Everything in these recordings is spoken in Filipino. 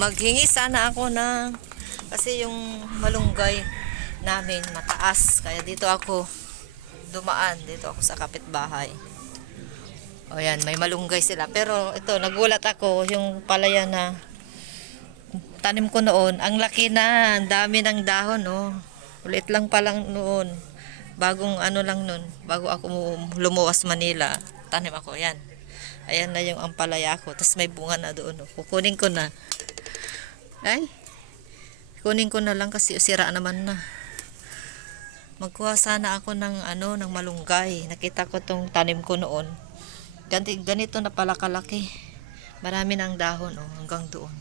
Maghingi sana ako ng kasi yung malunggay namin mataas. Kaya dito ako dumaan. Dito ako sa kapitbahay. O yan, may malunggay sila. Pero ito, nagulat ako yung palaya na tanim ko noon. Ang laki na. Ang dami ng dahon, oh. Ulit lang pa lang noon. Bagong ano lang noon. Bago ako lumuwas Manila. Tanim ako, yan. Ayan na yung ampalaya ko. Tapos may bunga na doon, oh. Kukunin ko na. Ay, kunin ko na lang kasi sira naman na. Magkuha sana ako ng ano, ng malunggay. Nakita ko tong tanim ko noon. Ganito na pala kalaki. Marami ng dahon, oh, hanggang doon.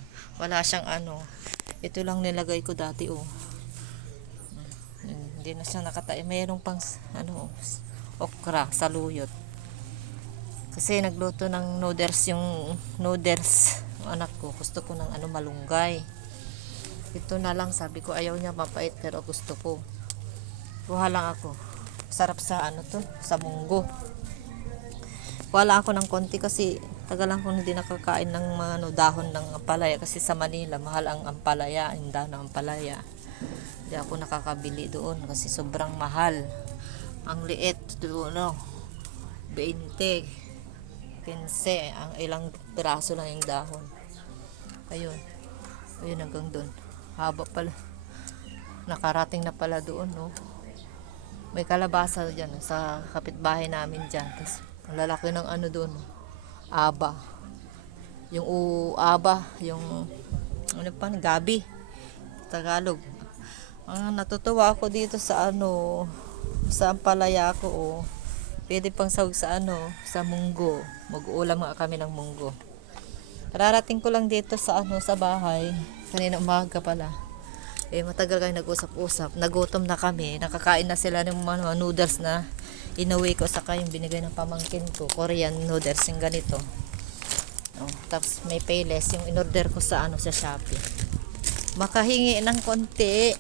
Wala siyang ano. Ito lang nilagay ko dati, oh. Hindi na siya nakatayo. Mayroong pang ano, okra, saluyot. Kasi nagluto ng noodles yung noodles ng anak ko. Gusto ko ng ano, malunggay. Ito na lang, sabi ko, ayaw niya mapait pero gusto ko. Kuha lang ako. Sarap sa ano to, sa munggo. Kuha lang ako ng konti kasi tagal lang ko hindi nakakain ng mga ano, dahon ng ampalaya kasi sa Manila mahal ang ampalaya, yung dahon ng ampalaya. Hindi ako nakakabili doon kasi sobrang mahal. Ang liit doon, no? 20, 15, ang ilang piraso lang yung dahon. Ayun. Ayun hanggang doon. Haba pala. Nakarating na pala doon, no? May kalabasa dyan sa kapitbahay namin dyan. Tapos ang lalaki ng ano doon, aba. Yung aba, yung ano pa, gabi. Tagalog. Ang natutuwa ako dito sa ano, sa ampalaya ko, oh. Pwede pang sahog sa ano, sa munggo. Mag-uulam nga kami ng munggo. Kararating ko lang dito sa ano, sa bahay. Kanina umaga pala. Eh, matagal kayo nag-usap-usap. Nagutom na kami. Nakakain na sila ng mga noodles na inuwi ko. Saka yung binigay ng pamangkin ko. Korean noodles. Yung ganito. Oh, tapos may payless. Yung in-order ko sa ano, sa Shopee. Makahingi ng konti.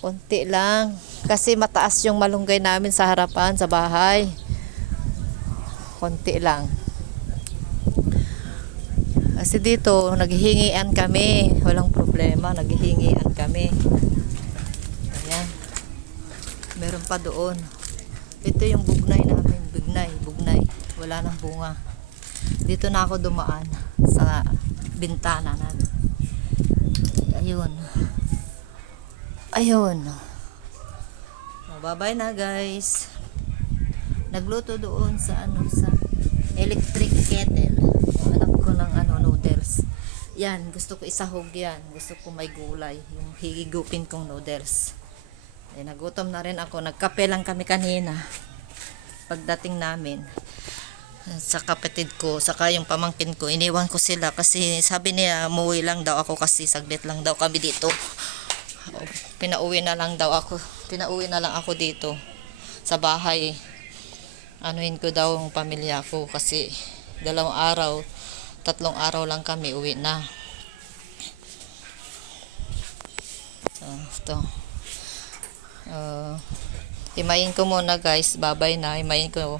Konti lang. Kasi mataas yung malunggay namin sa harapan, sa bahay. Konti lang. Kasi dito, naghihingian kami. Walang problema, naghihingian kami. Ayan. Meron pa doon. Ito yung bugnay namin. Bugnay. Wala nang bunga. Dito na ako dumaan sa bintana namin. Ayun. Ayun. Bye-bye na, guys. Nagluto doon sa ano, sa electric kettle. Anak ko ng ano, noodles. Yan, gusto ko isahog yan. Gusto ko may gulay. Yung higigupin kong noodles. Eh, nagutom na rin ako. Nagkape lang kami kanina. Pagdating namin. Sa kapatid ko, saka yung pamangkin ko, iniwan ko sila kasi sabi niya, umuwi lang daw ako kasi saglit lang daw kami dito. Pinauwi na lang ako dito sa bahay. Anuhin ko daw ang pamilya ko kasi 2 araw, 3 araw lang kami uwi na. So, ito. Himayin ko muna, guys. Babay na. Himayin ko.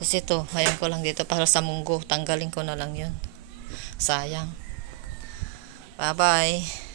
Kasi ito, hayan ko lang dito para sa munggo. Tanggalin ko na lang yun. Sayang. Bye-bye.